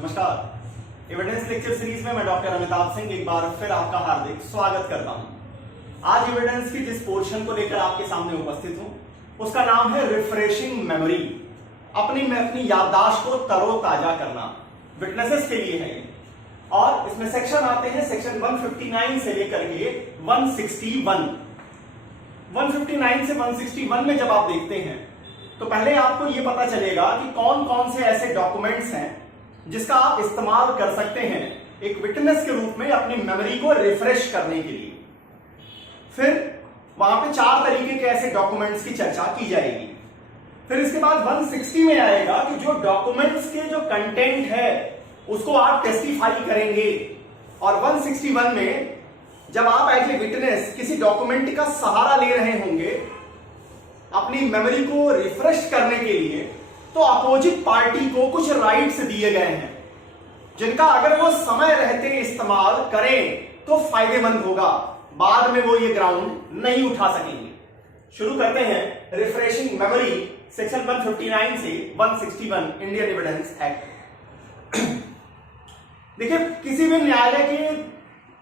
नमस्कार। Evidence lecture series में मैं डॉक्टर अमिताभ सिंह एक बार फिर आपका हार्दिक स्वागत करता हूं। आज एविडेंस की जिस पोर्शन को लेकर आपके सामने उपस्थित हूं उसका नाम है रिफ्रेशिंग मेमोरी। अपनी याददाश्त को तरोताजा करना विटनेसेस के लिए है और इसमें सेक्शन आते हैं सेक्शन 159 से लेकर के 161। 159 से 161 में जब आप देखते हैं तो पहले आपको यह पता चलेगा कि कौन कौन से ऐसे डॉक्यूमेंट्स हैं जिसका आप इस्तेमाल कर सकते हैं एक विटनेस के रूप में अपनी मेमोरी को रिफ्रेश करने के लिए। फिर वहां पे 4 तरीके के ऐसे डॉक्यूमेंट्स की चर्चा की जाएगी। फिर इसके बाद 160 में आएगा कि जो डॉक्यूमेंट्स के जो कंटेंट है उसको आप टेस्टिफाई करेंगे। और 161 में जब आप एज ए विटनेस किसी डॉक्यूमेंट का सहारा ले रहे होंगे अपनी मेमोरी को रिफ्रेश करने के लिए, तो अपोजिट पार्टी को कुछ राइट्स दिए गए हैं जिनका अगर वो समय रहते इस्तेमाल करें तो फायदेमंद होगा, बाद में वो ये ग्राउंड नहीं उठा सकेंगे। शुरू करते हैं रिफ्रेशिंग मेमोरी सेक्शन 159 से 161 इंडियन एविडेंस एक्ट। देखिए, किसी भी न्यायालय के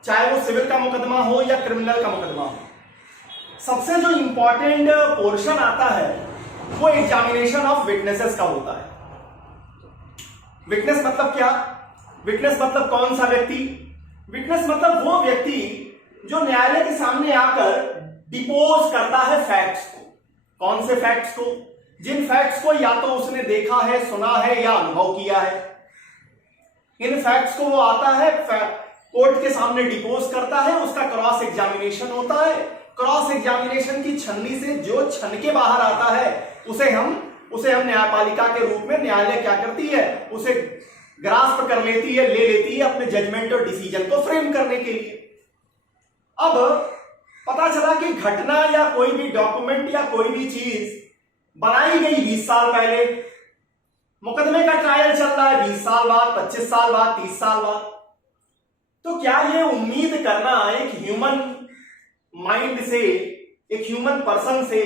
चाहे वो सिविल का मुकदमा हो या क्रिमिनल का मुकदमा हो, सबसे जो इंपॉर्टेंट पोर्शन आता है वो एग्जामिनेशन ऑफ विटनेसेस का होता है। विटनेस मतलब क्या? विटनेस मतलब कौन सा व्यक्ति? विटनेस मतलब वो व्यक्ति जो न्यायालय के सामने आकर डिपोज करता है फैक्ट्स को। कौन से फैक्ट्स को? जिन फैक्ट्स को या तो उसने देखा है, सुना है या अनुभव किया है। इन फैक्ट्स को वो आता है कोर्ट के सामने डिपोज करता है, उसका क्रॉस एग्जामिनेशन होता है। क्रॉस एग्जामिनेशन की छन्नी से जो छन के बाहर आता है उसे हम न्यायपालिका के रूप में न्यायालय क्या करती है, उसे ग्रास्प कर लेती है, ले लेती है अपने जजमेंट और डिसीजन को फ्रेम करने के लिए। अब पता चला कि घटना या कोई भी डॉक्यूमेंट या कोई भी चीज बनाई गई 20 साल पहले, मुकदमे का ट्रायल चल रहा है 20 साल बाद, 25 साल बाद, 30 साल बाद, तो क्या ये उम्मीद करना एक ह्यूमन माइंड से, एक ह्यूमन पर्सन से,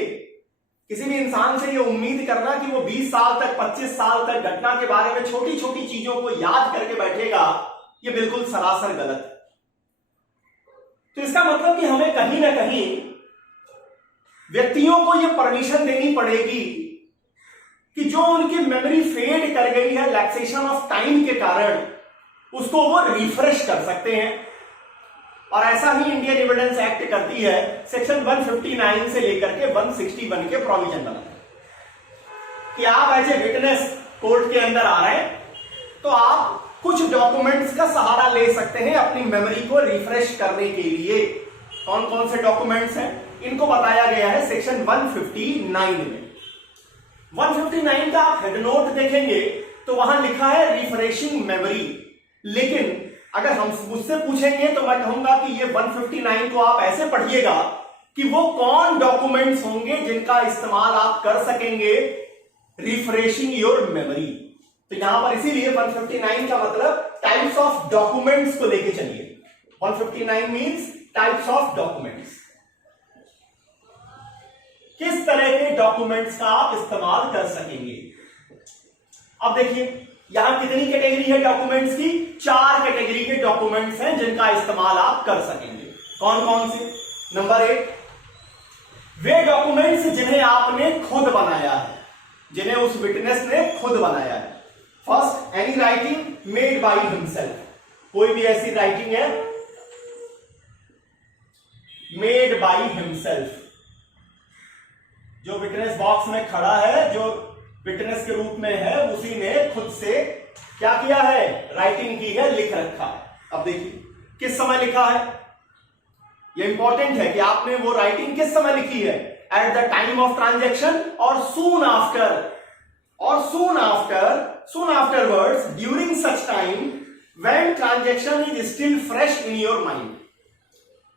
किसी भी इंसान से ये उम्मीद करना कि वो 20 साल तक, 25 साल तक घटना के बारे में छोटी छोटी चीजों को याद करके बैठेगा, ये बिल्कुल सरासर गलत है। तो इसका मतलब कि हमें कहीं ना कहीं व्यक्तियों को ये परमिशन देनी पड़ेगी कि जो उनकी मेमोरी फेड कर गई है लैक्सेशन ऑफ टाइम के कारण, उसको वो रिफ्रेश कर सकते हैं। और ऐसा ही इंडियन एविडेंस एक्ट करती है। सेक्शन 159 से लेकर के 161 के प्रोविजन बनाते हैं कि आप एज ए विटनेस कोर्ट के अंदर आ रहे हैं तो आप कुछ डॉक्यूमेंट्स का सहारा ले सकते हैं अपनी मेमोरी को रिफ्रेश करने के लिए। कौन कौन से डॉक्यूमेंट्स हैं इनको बताया गया है सेक्शन 159 में। 159 का आप हेड नोट देखेंगे तो वहां लिखा है रिफ्रेशिंग मेमोरी। लेकिन अगर हम मुझसे पूछेंगे तो मैं कहूंगा कि ये 159 को आप ऐसे पढ़िएगा कि वो कौन डॉक्यूमेंट्स होंगे जिनका इस्तेमाल आप कर सकेंगे रिफ्रेशिंग योर मेमोरी। तो यहां पर इसीलिए 159 का मतलब टाइप्स ऑफ डॉक्यूमेंट्स को लेके चलिए। 159 मींस टाइप्स ऑफ डॉक्यूमेंट्स। किस तरह के डॉक्यूमेंट्स का आप इस्तेमाल कर सकेंगे। अब देखिए, यहां कितनी कैटेगरी है डॉक्यूमेंट्स की? 4 कैटेगरी के डॉक्यूमेंट्स हैं जिनका इस्तेमाल आप कर सकेंगे। कौन कौन से? नंबर 1, वे डॉक्यूमेंट्स जिन्हें आपने खुद बनाया है, जिन्हें उस विटनेस ने खुद बनाया है। First, any writing made by himself. कोई भी ऐसी राइटिंग है मेड बाय हिमसेल्फ, जो विटनेस बॉक्स में खड़ा है, जो विटनेस के रूप में है, उसी ने खुद से क्या किया है? राइटिंग की है, लिख रखा है। अब देखिए किस समय लिखा है, यह इंपॉर्टेंट है कि आपने वो राइटिंग किस समय लिखी है, at the time of transaction or soon after, or soon afterwards during such time when transaction is still fresh in your mind.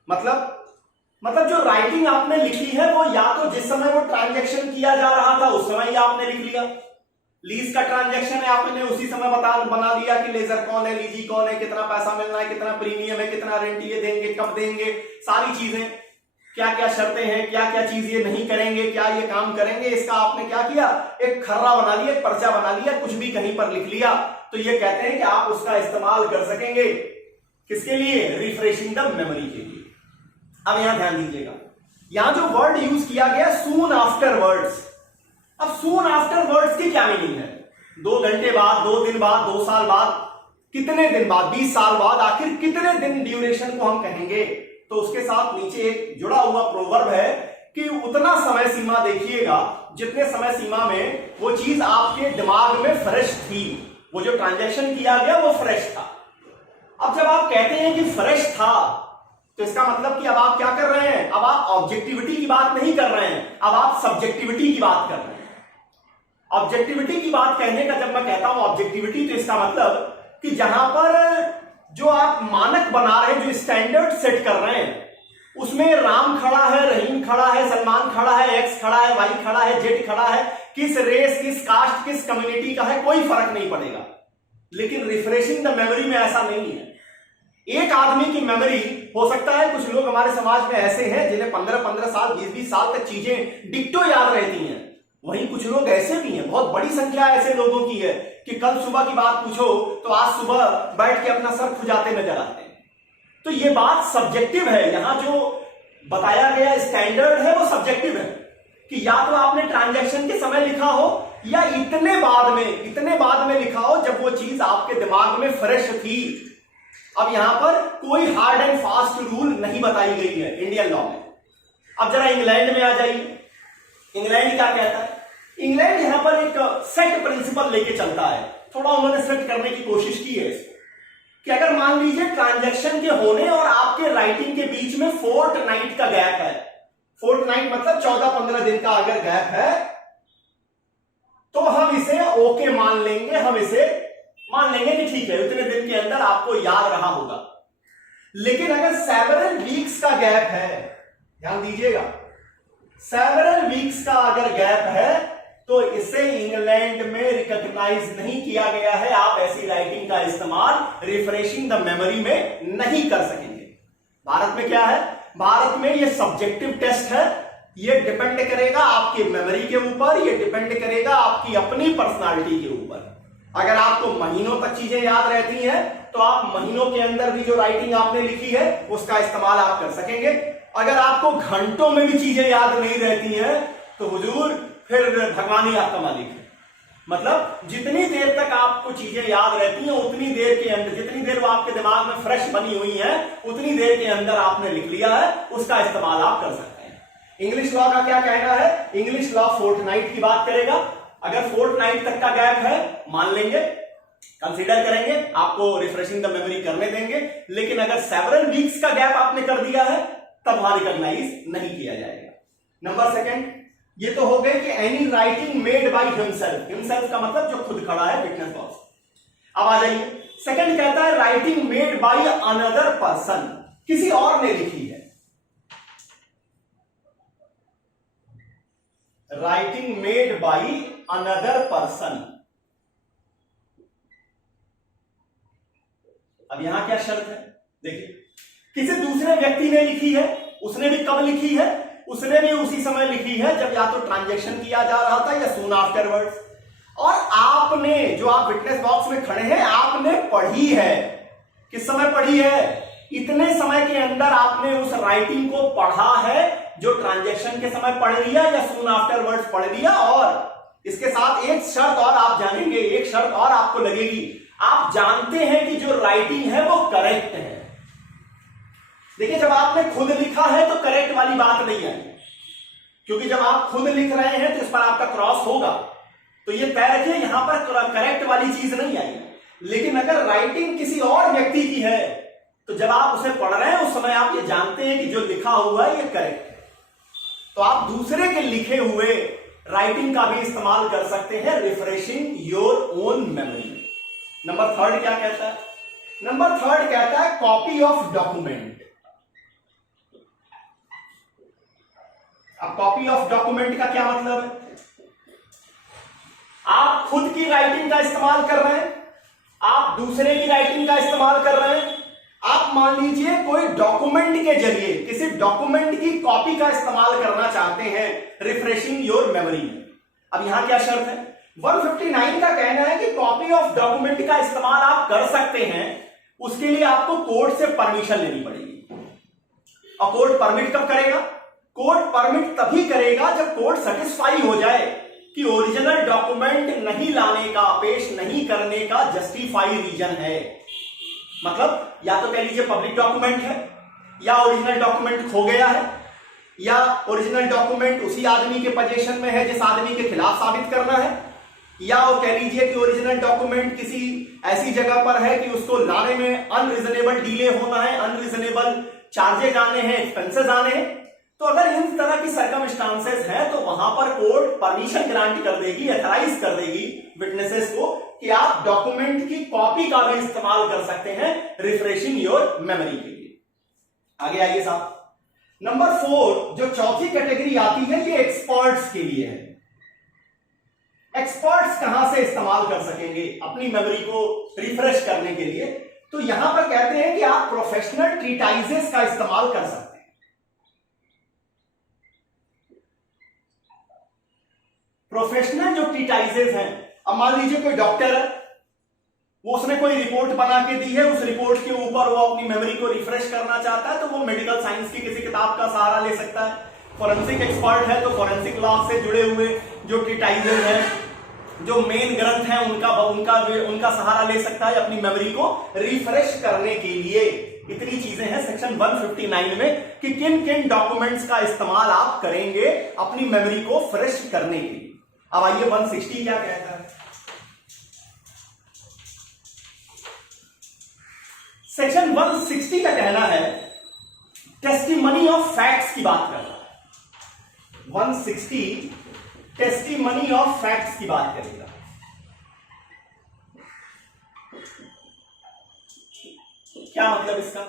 मतलब जो राइटिंग आपने लिखी है वो या तो जिस समय वो ट्रांजैक्शन किया जा रहा था उस समय ही आपने लिख लिया। लीज का ट्रांजैक्शन है, आपने उसी समय बना दिया कि लेजर कौन है, लीजी कौन है, कितना पैसा मिलना है, कितना प्रीमियम है, कितना रेंट ये देंगे, कब देंगे, सारी चीजें, क्या क्या शर्तें हैं, क्या क्या चीज ये नहीं करेंगे, क्या ये काम करेंगे, इसका आपने क्या किया? एक खर्रा बना लिया, एक पर्चा बना लिया, कुछ भी कहीं पर लिख लिया तो ये कहते हैं कि आप उसका इस्तेमाल कर सकेंगे किसके लिए? रिफ्रेशिंग द मेमोरी के लिए। अब यहां ध्यान दीजिएगा, यहां जो वर्ड यूज किया गया सून आफ्टर वर्ड्स। अब सून आफ्टर वर्ड्स की क्या मीनिंग है? 2 घंटे बाद, 2 दिन बाद, 2 साल बाद, कितने दिन बाद, 20 साल बाद, आखिर कितने दिन ड्यूरेशन को हम कहेंगे? तो उसके साथ नीचे एक जुड़ा हुआ प्रोवर्ब है कि उतना समय सीमा देखिएगा जितने समय सीमा में वो चीज आपके दिमाग में फ्रेश थी, वो जो ट्रांजैक्शन किया गया वो फ्रेश था। अब जब आप कहते हैं कि फ्रेश था, तो इसका मतलब कि अब आप क्या कर रहे हैं? अब आप ऑब्जेक्टिविटी की बात नहीं कर रहे हैं, अब आप सब्जेक्टिविटी की बात कर रहे हैं। ऑब्जेक्टिविटी की बात कहने का जब मैं कहता हूं ऑब्जेक्टिविटी, तो इसका मतलब कि जहां पर जो आप मानक बना रहे हैं, जो स्टैंडर्ड सेट कर रहे हैं, उसमें राम खड़ा है, रहीम खड़ा है, सलमान खड़ा है, एक्स खड़ा है, वाई खड़ा है, जेड खड़ा है, किस रेस, किस कास्ट, किस कम्युनिटी का है, कोई फर्क नहीं पड़ेगा। लेकिन रिफ्रेशिंग द मेमोरी में ऐसा नहीं है। एक आदमी की मेमोरी हो सकता है, कुछ लोग हमारे समाज में ऐसे हैं जिन्हें 15-15 साल, 20-20 साल तक चीजें डिट्टो याद रहती हैं। वहीं कुछ लोग ऐसे भी हैं, बहुत बड़ी संख्या ऐसे लोगों की है कि कल सुबह की बात पूछो तो आज सुबह बैठ के अपना सर खुजाते नजर आते हैं। तो ये बात सब्जेक्टिव है। यहां जो बताया गया स्टैंडर्ड है वो सब्जेक्टिव है कि या तो आपने ट्रांजैक्शन के समय लिखा हो या इतने बाद में लिखा हो जब वो चीज आपके दिमाग में फ्रेश थी। अब यहां पर कोई हार्ड एंड फास्ट रूल नहीं बताई गई है इंडियन लॉ में। अब जरा इंग्लैंड में आ जाइए, इंग्लैंड क्या कहता है? इंग्लैंड यहां पर एक सेट प्रिंसिपल लेके चलता है। थोड़ा उन्होंने सेट करने की कोशिश की है इसको कि अगर मान लीजिए ट्रांजैक्शन के होने और आपके राइटिंग के बीच में फोर्टनाइट का गैप है, फोर्टनाइट मतलब 14-15 दिन का अगर गैप है, तो हम इसे ओके मान लेंगे, हम इसे मान लेंगे कि ठीक है, उतने दिन के अंदर आपको याद रहा होगा। लेकिन अगर सेवरल वीक्स का गैप है, ध्यान दीजिएगा, सेवरल वीक्स का अगर गैप है तो इसे इंग्लैंड में रिकॉग्नाइज नहीं किया गया है। आप ऐसी राइटिंग का इस्तेमाल रिफ्रेशिंग द मेमोरी में नहीं कर सकेंगे। भारत में क्या है? भारत में ये सब्जेक्टिव टेस्ट है। ये डिपेंड करेगा आपकी मेमोरी के ऊपर, ये डिपेंड करेगा आपकी अपनी पर्सनालिटी के ऊपर। अगर आपको महीनों तक चीजें याद रहती हैं तो आप महीनों के अंदर भी जो राइटिंग आपने लिखी है उसका इस्तेमाल आप कर सकेंगे। अगर आपको घंटों में भी चीजें याद नहीं रहती हैं तो हुजूर फिर भगवान ही आपका मालिक है। मतलब जितनी देर तक आपको चीजें याद रहती हैं उतनी देर के अंदर, जितनी देर वो आपके दिमाग में फ्रेश बनी हुई है, उतनी देर के अंदर आपने लिख लिया है, उसका इस्तेमाल आप कर सकते हैं। इंग्लिश लॉ का क्या कहना है? इंग्लिश लॉ फोर्टनाइट की बात करेगा। अगर फोर्टनाइट तक का गैप है मान लेंगे, कंसीडर करेंगे, आपको रिफ्रेशिंग द मेमोरी करने देंगे। लेकिन अगर सेवरल वीक्स का गैप आपने कर दिया है तब वहां रिकॉग्नाइज नहीं किया जाएगा। नंबर सेकंड, ये तो हो गए कि any writing made by himself. Himself का मतलब जो खुद खड़ा है, विटनेस बॉक्स। अब आ जाइए, सेकंड कहता है writing made by another person, किसी और ने लिखी है। Writing made by another person. अब यहां क्या शर्त है? देखिए, किसी दूसरे व्यक्ति ने लिखी है, उसने भी कब लिखी है? उसने भी उसी समय लिखी है जब या तो ट्रांजैक्शन किया जा रहा था या सून आफ्टरवर्ड्स। और आपने, जो आप विटनेस बॉक्स में खड़े हैं, आपने पढ़ी है। किस समय पढ़ी है? इतने समय के अंदर आपने उस राइटिंग को पढ़ा है जो ट्रांजैक्शन के समय पढ़ लिया या सून आफ्टरवर्ड्स पढ़ लिया। और इसके साथ एक शर्त और आप जानेंगे, एक शर्त और आपको लगेगी, आप जानते हैं कि जो राइटिंग है वो करेक्ट है। देखिए, जब आपने खुद लिखा है तो करेक्ट वाली बात नहीं आई, क्योंकि जब आप खुद लिख रहे हैं तो इस पर आपका क्रॉस होगा, तो ये तय रखिए यहां पर करेक्ट वाली चीज नहीं आई। लेकिन अगर राइटिंग किसी और व्यक्ति की है तो जब आप उसे पढ़ रहे हैं उस समय आप ये जानते हैं कि जो लिखा हुआ है ये करेक्ट है, तो आप दूसरे के लिखे हुए राइटिंग का भी इस्तेमाल कर सकते हैं refreshing your own memory. Number third क्या कहता है? नंबर थर्ड कहता है कॉपी ऑफ डॉक्यूमेंट। अब कॉपी ऑफ डॉक्यूमेंट का क्या मतलब है? आप खुद की राइटिंग का इस्तेमाल कर रहे हैं, आप दूसरे की राइटिंग का इस्तेमाल कर रहे हैं। आप मान लीजिए कोई डॉक्यूमेंट के जरिए किसी डॉक्यूमेंट की कॉपी का इस्तेमाल करना चाहते हैं रिफ्रेशिंग योर मेमोरी में। अब यहां क्या शर्त है? 159 का कहना है कि कॉपी ऑफ डॉक्यूमेंट का इस्तेमाल आप कर सकते हैं, उसके लिए आपको कोर्ट से परमिशन लेनी पड़ेगी। और कोर्ट परमिट कब करेगा? कोर्ट परमिट तभी करेगा जब कोर्ट सेटिस्फाई हो जाए कि ओरिजिनल डॉक्यूमेंट नहीं लाने का, पेश नहीं करने का जस्टिफाई रीजन है। मतलब या तो कह लीजिए पब्लिक डॉक्यूमेंट है, या ओरिजिनल डॉक्यूमेंट खो गया है, या ओरिजिनल डॉक्यूमेंट उसी आदमी के पोजीशन में है जिस आदमी के खिलाफ साबित करना है, या वो कह लीजिए कि ओरिजिनल डॉक्यूमेंट किसी ऐसी जगह पर है कि उसको लाने में अनरीजनेबल डिले होना है, अनरीजनेबल चार्जेज आने हैं, एक्सपेंसेस आने हैं। तो अगर इन तरह की सर्कमस्टांसेस हैं तो वहां पर कोर्ट परमिशन ग्रांट कर देगी, अथराइज कर देगी विटनेसेस को कि आप डॉक्यूमेंट की कॉपी का भी इस्तेमाल कर सकते हैं रिफ्रेशिंग योर मेमोरी के लिए। आगे आइए साहब, नंबर 4 जो चौथी कैटेगरी आती है ये एक्सपर्ट्स के लिए है। एक्सपर्ट्स कहां से इस्तेमाल कर सकेंगे अपनी मेमोरी को रिफ्रेश करने के लिए? तो यहां पर कहते हैं कि आप प्रोफेशनल ट्रीटाइजेस का इस्तेमाल कर सकते हैं। प्रोफेशनल जो ट्रीटाइजेस हैं, अब मान लीजिए कोई डॉक्टर है, वो उसने कोई रिपोर्ट बना के दी है, उस रिपोर्ट के ऊपर वो अपनी मेमोरी को रिफ्रेश करना चाहता है, तो वो मेडिकल साइंस की किसी किताब का सहारा ले सकता है। फॉरेंसिक एक्सपर्ट है तो फॉरेंसिक लॉ से जुड़े हुए जो ट्रीटाइजेस हैं, जो मेन ग्रंथ हैं, उनका सहारा ले सकता है अपनी मेमोरी को रिफ्रेश करने के लिए। इतनी चीजें हैं सेक्शन 159 में कि किन किन डॉक्यूमेंट्स का इस्तेमाल आप करेंगे अपनी मेमोरी को फ्रेश करने के लिए। अब आइए 160 क्या कहता है। सेक्शन 160 का कहना है टेस्टिमनी ऑफ फैक्ट्स की बात कर रहा है। 160 टेस्टिमनी ऑफ फैक्ट्स की बात करेगा। क्या मतलब इसका?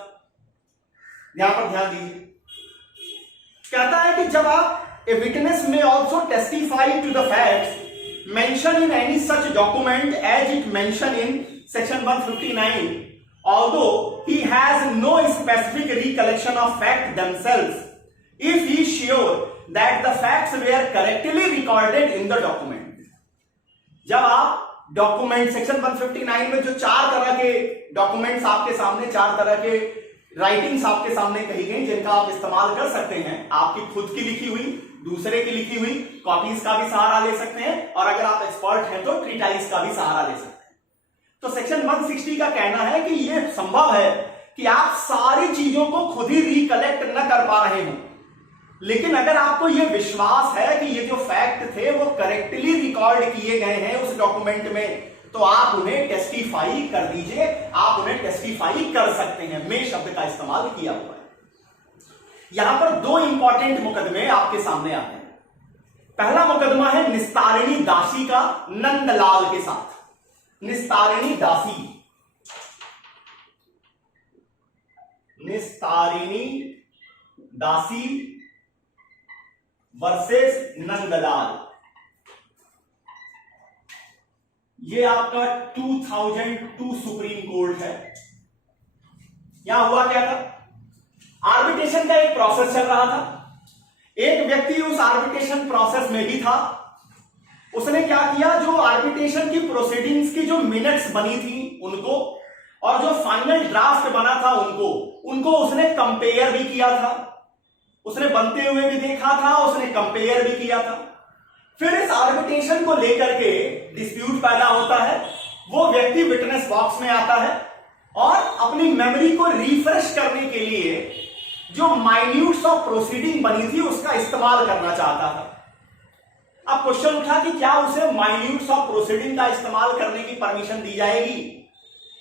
यहां पर ध्यान दीजिए, कहता है कि जब आप A witness may also testify to the facts mentioned in any such document as it mentioned in section 159, although he has no specific recollection of facts themselves, if he is sure that the facts were correctly recorded in the document. जब आप document section 159 में जो 4 तरह के documents आपके सामने, 4 तरह के राइटिंग्स आपके सामने कही गई जिनका आप इस्तेमाल कर सकते हैं, आपकी खुद की लिखी हुई, दूसरे की लिखी हुई कॉपीज का भी सहारा ले सकते हैं, और अगर आप एक्सपर्ट हैं तो ट्रीटाइज का भी सहारा ले सकते हैं। तो सेक्शन 160 का कहना है कि यह संभव है कि आप सारी चीजों को खुद ही रिकलेक्ट न कर पा रहे हो, लेकिन अगर आपको यह विश्वास है कि ये जो फैक्ट थे वो करेक्टली रिकॉर्ड किए गए हैं उस डॉक्यूमेंट में, तो आप उन्हें टेस्टिफाई कर दीजिए, आप उन्हें टेस्टिफाई कर सकते हैं। मे शब्द का इस्तेमाल किया हुआ है। यहां पर 2 इंपॉर्टेंट मुकदमे आपके सामने आते हैं। पहला मुकदमा है निस्तारिणी दासी का नंदलाल के साथ। निस्तारिणी दासी वर्सेस नंदलाल। ये आपका 2002 सुप्रीम कोर्ट है। यहां हुआ क्या था? आर्बिट्रेशन का एक प्रोसेस चल रहा था। एक व्यक्ति उस आर्बिट्रेशन प्रोसेस में भी था। उसने क्या किया, जो आर्बिट्रेशन की प्रोसीडिंग्स की जो मिनट्स बनी थी उनको, और जो फाइनल ड्राफ्ट बना था उनको उसने कंपेयर भी किया था। उसने बनते हुए भी देखा था, उसने कंपेयर भी किया था। फिर इस आर्बिट्रेशन को लेकर के डिस्प्यूट पैदा होता है। वो व्यक्ति विटनेस बॉक्स में आता है और अपनी मेमोरी को रिफ्रेश करने के लिए जो माइन्यूट्स ऑफ प्रोसीडिंग बनी थी उसका इस्तेमाल करना चाहता था। अब क्वेश्चन उठा कि क्या उसे माइन्यूट्स ऑफ प्रोसीडिंग का इस्तेमाल करने की परमिशन दी जाएगी?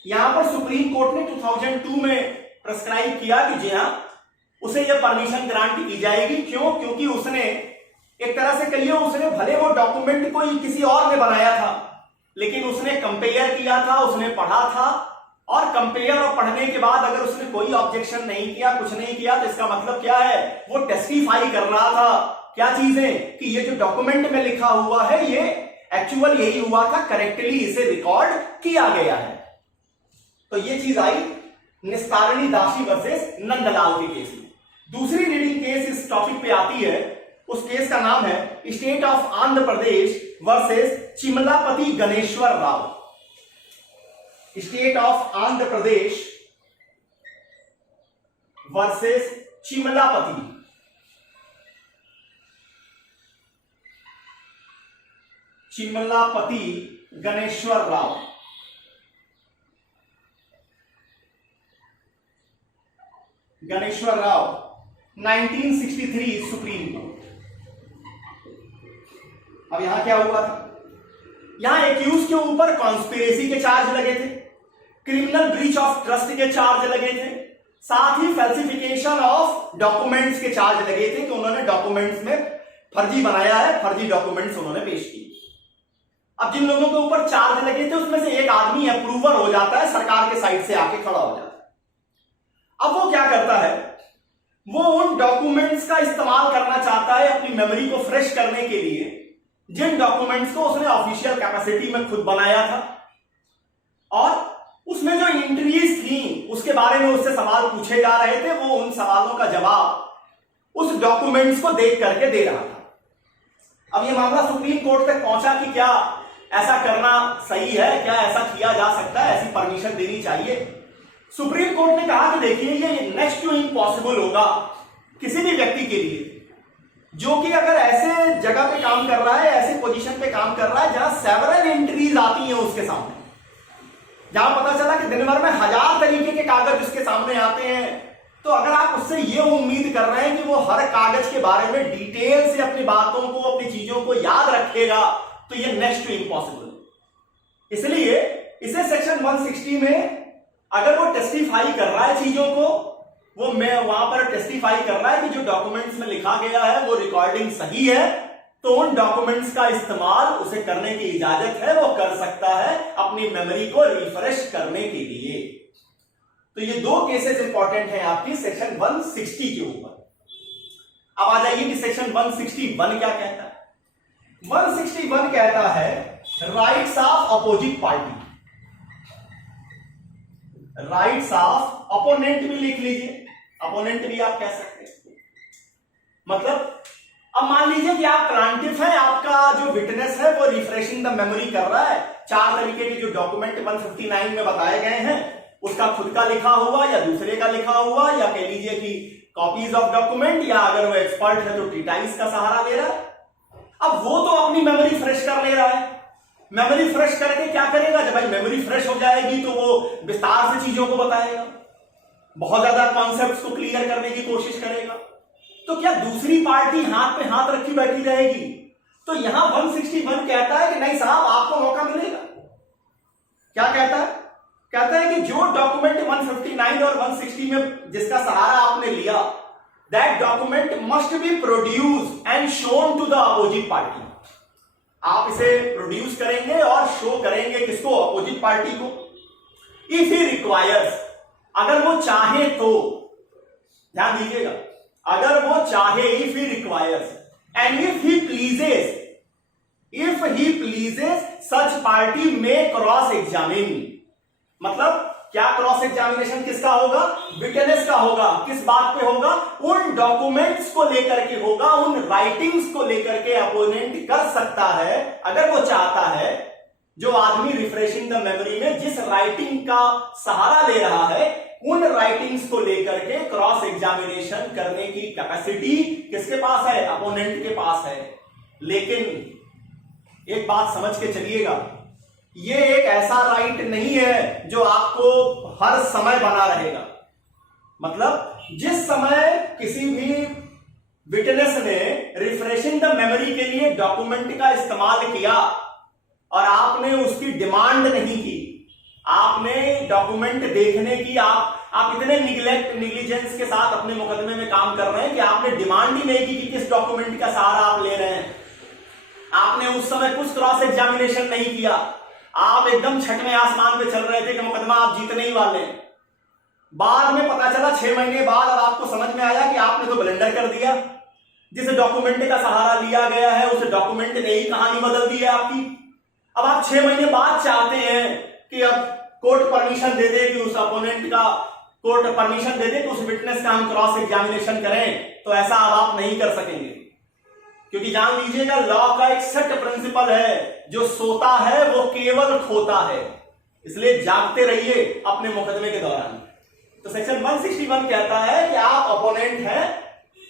यहां पर सुप्रीम कोर्ट ने 2002 में प्रेस्क्राइब किया कि जी हां, उसे यह परमिशन ग्रांट की जाएगी। क्यों? क्योंकि उसने एक तरह से कहिए, उसने भले वो डॉक्यूमेंट कोई किसी और ने बनाया था, लेकिन उसने कंपेयर किया था, उसने पढ़ा था, और कंपेयर और पढ़ने के बाद अगर उसने कोई ऑब्जेक्शन नहीं किया, कुछ नहीं किया, तो इसका मतलब क्या है? वो टेस्टिफाई कर रहा था क्या चीजें, कि ये जो डॉक्यूमेंट में लिखा हुआ है ये एक्चुअल यही हुआ था, करेक्टली इसे रिकॉर्ड किया गया है। तो ये चीज आई निस्तारिणी दासी वर्सेस नंदलाल के केस में। दूसरी रीडिंग केस इस टॉपिक पे आती है, उस केस का नाम है state of Andhra Pradesh versus Chimalapati Ganeshwar Rao, state of Andhra Pradesh versus Chimalapati Ganeshwar Rao. Ganeshwar Rao 1963 supreme court. अब यहां क्या हुआ था, यहां एक्यूज के ऊपर कॉन्स्पिरेसी के चार्ज लगे थे, क्रिमिनल ब्रीच ऑफ ट्रस्ट के चार्ज लगे थे, साथ ही फैल्सिफिकेशन ऑफ डॉक्यूमेंट्स के चार्ज लगे थे कि उन्होंने डॉक्यूमेंट्स में फर्जी बनाया है, फर्जी डॉक्यूमेंट्स उन्होंने पेश किए। अब जिन लोगों के ऊपर चार्ज लगे थे उसमें से एक आदमी अप्रूवर हो जाता है, सरकार के साइड से आके खड़ा हो जाता है। अब वो क्या करता है, वो उन डॉक्यूमेंट्स का इस्तेमाल करना चाहता है अपनी मेमोरी को फ्रेश करने के लिए जिन डॉक्यूमेंट्स को उसने ऑफिशियल कैपेसिटी में खुद बनाया था, और उसमें जो एंट्रीज थी उसके बारे में उससे सवाल पूछे जा रहे थे, वो उन सवालों का जवाब उस डॉक्यूमेंट्स को देख करके दे रहा था। अब ये मामला सुप्रीम कोर्ट तक पहुंचा कि क्या ऐसा करना सही है, क्या ऐसा किया जा सकता है, ऐसी परमिशन देनी चाहिए। सुप्रीम कोर्ट ने कहा कि देखिए ये नेक्स्ट टू इम्पॉसिबल होगा किसी भी व्यक्ति के लिए जो कि अगर ऐसे जगह पे काम कर रहा है, ऐसे पोजीशन पे काम कर रहा है जहां सेवरल एंट्रीज आती हैं उसके सामने, जहां पता चला कि दिन भर में 1000 तरीके के कागज उसके सामने आते हैं। तो अगर आप उससे ये उम्मीद कर रहे हैं कि वो हर कागज के बारे में डिटेल से अपनी बातों को, अपनी चीजों को याद रखेगा, तो ये नेक्स्ट टू इम्पॉसिबल। इसलिए इसे सेक्शन 160 में अगर वो टेस्टिफाई कर रहा है चीजों को, वो मैं वहां पर टेस्टिफाई कर रहा है कि जो डॉक्यूमेंट्स में लिखा गया है वो रिकॉर्डिंग सही है, तो उन डॉक्यूमेंट्स का इस्तेमाल उसे करने की इजाजत है, वो कर सकता है अपनी मेमोरी को रिफ्रेश करने के लिए। तो ये दो केसेस इंपॉर्टेंट हैं आपकी सेक्शन 160 के ऊपर। अब आ जाइए कि सेक्शन 161 क्या कहता है। 161 कहता है rights of opposite party, rights of opponent भी लिख लीजिए, अपोनेंट भी आप कह सकते हैं। मतलब अब मान लीजिए कि आप प्लांटिफ हैं, आपका जो विटनेस है वो रिफ्रेशिंग द मेमोरी कर रहा है, 4 तरीके के जो डॉक्यूमेंट 159 में बताए गए हैं उसका खुद का लिखा हुआ या दूसरे का लिखा हुआ, या कह लीजिए कि कॉपीज ऑफ डॉक्यूमेंट, या अगर वो एक्सपर्ट है तो ट्रीटाइज का सहारा ले रहा है। अब वो तो अपनी मेमोरी फ्रेश कर ले रहा है, मेमोरी फ्रेश करके क्या करेगा, जब भाई मेमोरी फ्रेश हो जाएगी तो वो विस्तार से चीजों को बताएगा, बहुत ज्यादा कॉन्सेप्ट्स को क्लियर करने की कोशिश करेगा। तो क्या दूसरी पार्टी हाथ पे हाथ रखी बैठी रहेगी? तो यहां 161 कहता है कि नहीं साहब, आपको मौका मिलेगा। क्या कहता है? कहता है कि जो डॉक्यूमेंट 159 और 160 में जिसका सहारा आपने लिया, that document must be produced and shown to the opposite party. आप इसे प्रोड्यूस करेंगे और शो करेंगे किसको? अपोजिट पार्टी को। इफ ही रिक्वायर्स, अगर वो चाहे तो, ध्यान दीजिएगा, अगर वो चाहे, if he requires, and if he pleases, if he pleases such party में क्रॉस एग्जामिन। मतलब क्या क्रॉस एग्जामिनेशन किसका होगा? विटनेस का होगा। किस बात पे होगा? उन डॉक्यूमेंट्स को लेकर के होगा, उन राइटिंग्स को लेकर के अपोनेंट कर सकता है अगर वो चाहता है। जो आदमी रिफ्रेशिंग द मेमोरी में जिस राइटिंग का सहारा ले रहा है, उन राइटिंग्स को लेकर के क्रॉस एग्जामिनेशन करने की कैपेसिटी किसके पास है? अपोनेंट के पास है। लेकिन एक बात समझ के चलिएगा, ये एक ऐसा राइट नहीं है जो आपको हर समय बना रहेगा। मतलब जिस समय किसी भी विटनेस ने रिफ्रेशिंग द मेमोरी के लिए डॉक्यूमेंट का इस्तेमाल किया और आपने उसकी डिमांड नहीं की, आपने डॉक्यूमेंट देखने की, आप इतने निग्लिजेंस के साथ अपने मुकदमे में काम कर रहे हैं कि आपने डिमांड ही नहीं की कि किस डॉक्यूमेंट का सहारा आप ले रहे हैं। आपने उस समय कुछ क्रॉस एग्जामिनेशन नहीं किया, आप एकदम छठवें आसमान पे चल रहे थे कि मुकदमा आप जीतने ही वाले हैं। बाद में पता चला 6 महीने बाद, अब आपको समझ में आया कि आपने तो ब्लंडर कर दिया। जिस डॉक्यूमेंट का सहारा लिया गया है उस डॉक्यूमेंट ने ही कहानी बदल दी है आपकी। अब आप 6 महीने बाद चाहते हैं कि अब कोर्ट परमिशन दे दे कि उस अपोनेंट का, कोर्ट परमिशन दे दे कि उस विटनेस का हम क्रॉस एग्जामिनेशन करें, तो ऐसा अब आप नहीं कर सकेंगे, क्योंकि जान लीजिएगा लॉ का एक सेट प्रिंसिपल है, जो सोता है वो केवल खोता है, इसलिए जागते रहिए अपने मुकदमे के दौरान। तो सेक्शन 161 कहता है कि आप अपोनेंट हैं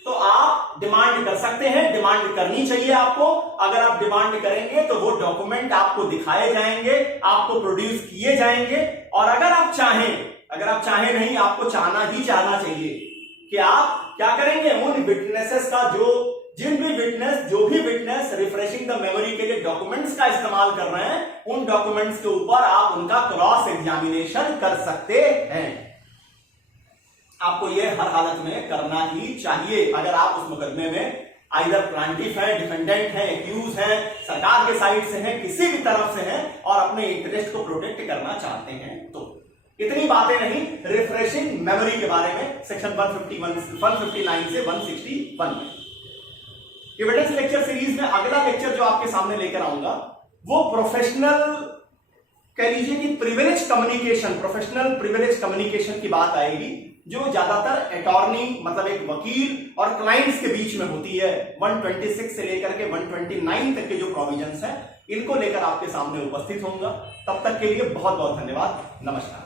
तो आप डिमांड कर सकते हैं, डिमांड करनी चाहिए आपको। अगर आप डिमांड करेंगे तो वो डॉक्यूमेंट आपको दिखाए जाएंगे, आपको प्रोड्यूस किए जाएंगे। और अगर आप चाहें नहीं, आपको चाहना चाहिए कि आप क्या करेंगे, उन विटनेसेस का जो भी विटनेस रिफ्रेशिंग द मेमोरी के लिए डॉक्यूमेंट्स का इस्तेमाल कर रहे हैं, उन डॉक्यूमेंट्स के ऊपर आप उनका क्रॉस एग्जामिनेशन कर सकते हैं। आपको यह हर हालत में करना ही चाहिए। अगर आप उस मुकदमे में आइदर प्लांटिफ है, डिफेंडेंट है, एक्यूज है, सरकार के साइड से है, किसी भी तरफ से है और अपने इंटरेस्ट को प्रोटेक्ट करना चाहते हैं तो इतनी बातें नहीं रिफ्रेशिंग मेमोरी के बारे में सेक्शन 159 से 161 में। एविडेंस लेक्चर सीरीज में अगला लेक्चर जो आपके सामने लेकर आऊंगा वो प्रोफेशनल कह लीजिए कि प्रोफेशनल प्रिविलेज कम्युनिकेशन की बात आएगी, जो ज्यादातर अटॉर्नी मतलब एक वकील और क्लाइंट्स के बीच में होती है। 126 से लेकर के 129 तक के जो प्रोविजंस हैं, इनको लेकर आपके सामने उपस्थित होऊंगा। तब तक के लिए बहुत बहुत धन्यवाद। नमस्कार।